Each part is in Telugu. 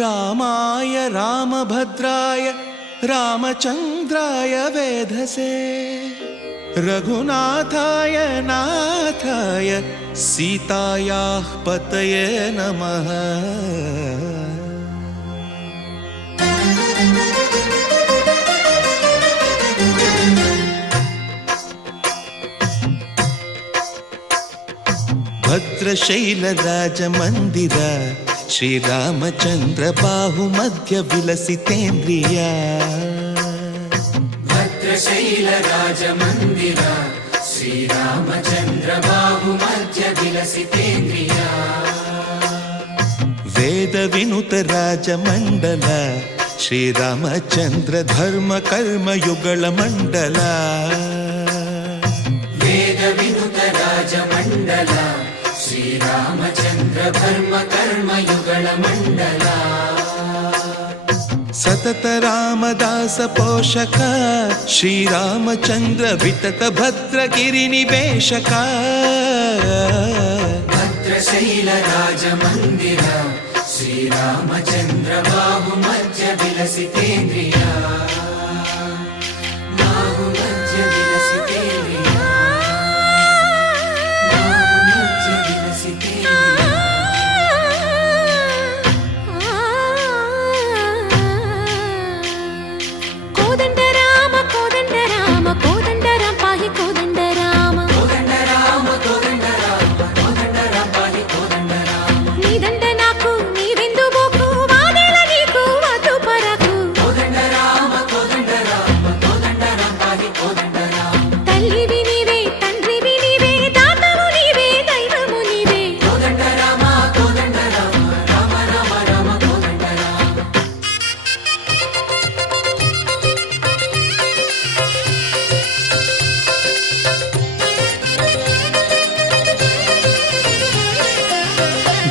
रामाय रामभद्राय रामचन्द्राय वेधसे रघुनाथाय नाथाय सीतायाः पतये नमः। भद्रशैलराजमन्दिर श्रीरामचन्द्र बाहुमध्य विलसितेन्द्रिय भद्रशैलराजमन्दिर श्रीरामचन्द्र बाहुमध्य विलसितेन्द्रिय वेदविनुत राजमण्डल श्रीरामचन्द्र धर्म कर्म युगल मण्डल वेदविनुत राजमण्डल श्रीरामचन्द्र धर्म कर्म युगल मण्डल सतत रामदास पोषक श्रीरामचन्द्र वितत भद्रगिरि निवेशक भद्रशैलराजमन्दिर श्रीरामचन्द्र बाहुमध्य विलसितेन्द्रिय बाहुमध्य विलसितेन्द्रिय बाहुमध्य विलसितेन्द्रिय। कोदंड राम कोदंड राम पाहि कोदंड राम कोदंड राम कोदंड राम कोदंड राम पाहि कोदंड राम नीदंड नाकु नीवेंदु बोकु वादेल नीकु वातु परकु कोदंड राम पाहि कोदंड राम तल्लिवि नीवे तंड्रिवि नीवे दातवु नीवे दैवमु नीवे कोदंड राम राम राम राम कोदंड राम।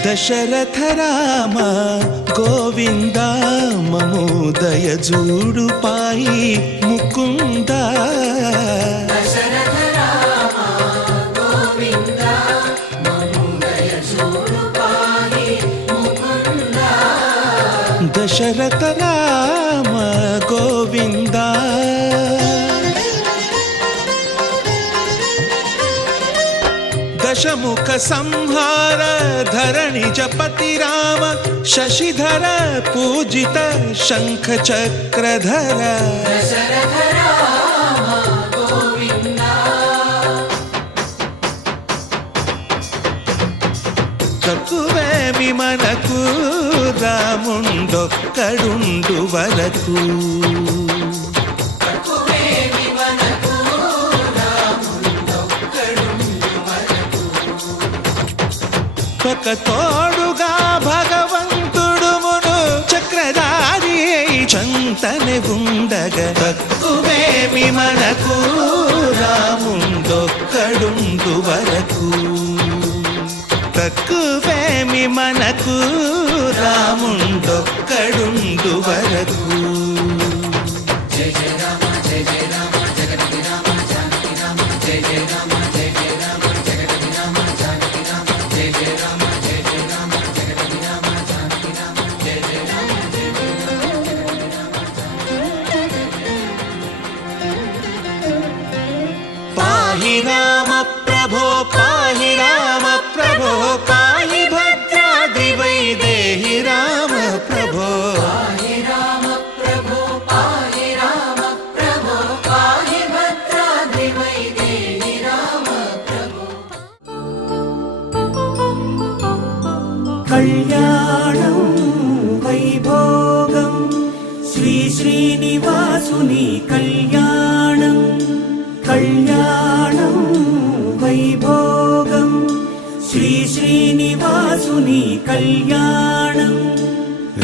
दशरथ राम गोविंद ममोदय जूडु पाहि मुकुंद दशरथ राम गोविंद ममोदय जूडु पाहि मुकुंद दशरथ राम गोविंद दशमुख संहार धरणि जपति राम शशिधर पूजित शंख चक्रधर दशरथ राम गोविंद తక్కువేమి మనకు రాముండొక్కడుండు వరకు తక్కువేమి మనకు రాముండొక్కడుండు వరకు ఒక తోడుగా భగవంతుడుమును చక్రధారి చంతనే ఉండగా తక్కువేమి మనకు రాముండొక్కడుండు వరకు తక్కువేమి మనకు రాముండొక్కడుండు వరకు జయ జయ రామ జయ జయ రామ జగతి రామ జానకి రామ జయ జయ రామ జయ జయ రామ జగతి రామ జానకి రామ జయ జయ రామ జయ జయ రామ జగతి రామ జానకి రామ జయ జయ రామ జయ జయ రామ జగతి రామ పాహి రామ ప్రభో పాహి రామ ప్రభో పాహి భద్రాద్రి వైదేహి రామ ప్రభో పాహి రామ ప్రభో పాహి రామ ప్రభో పాహి భద్రాద్రి వైదేహి రామ ప్రభో। కళ్యాణం వైభోగం శ్రీ శ్రీనివాసుని కళ్యాణం కళ్యాణం వైభోగం శ్రీ శ్రీనివాసుని కళ్యాణం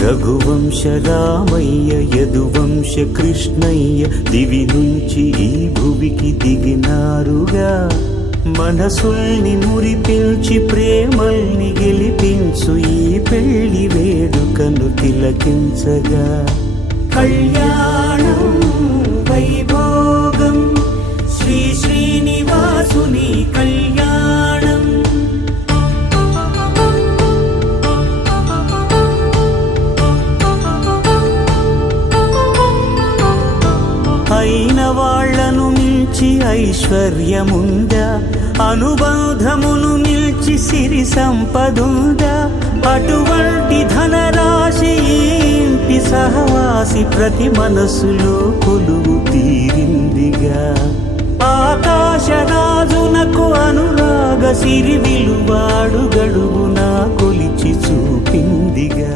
రఘువంశ రామయ్య యదువంశ కృష్ణయ్య దివి నుంచి ఈ భువికి దిగినారుగా మనసుల్ని మురిపించి ప్రేమల్ని గెలిపించు ఈ పెళ్లి వేడుకను తిలకించగా కళ్యాణం వైభోగం శ్రీ శ్రీనివాసుని కళ్యాణం మంచి ఐశ్వర్యముందా అనుబంధమును నిల్చి సిరి సంపదుందా అటువంటి ధనరాశి ఈ ఇంటి సహవాసి ప్రతి మనసులో కొలువు తీరిందిగా ఆకాశరాజునకు అనురాగ సిరి విలువాడు గడుగునా కొలిచి చూపిందిగా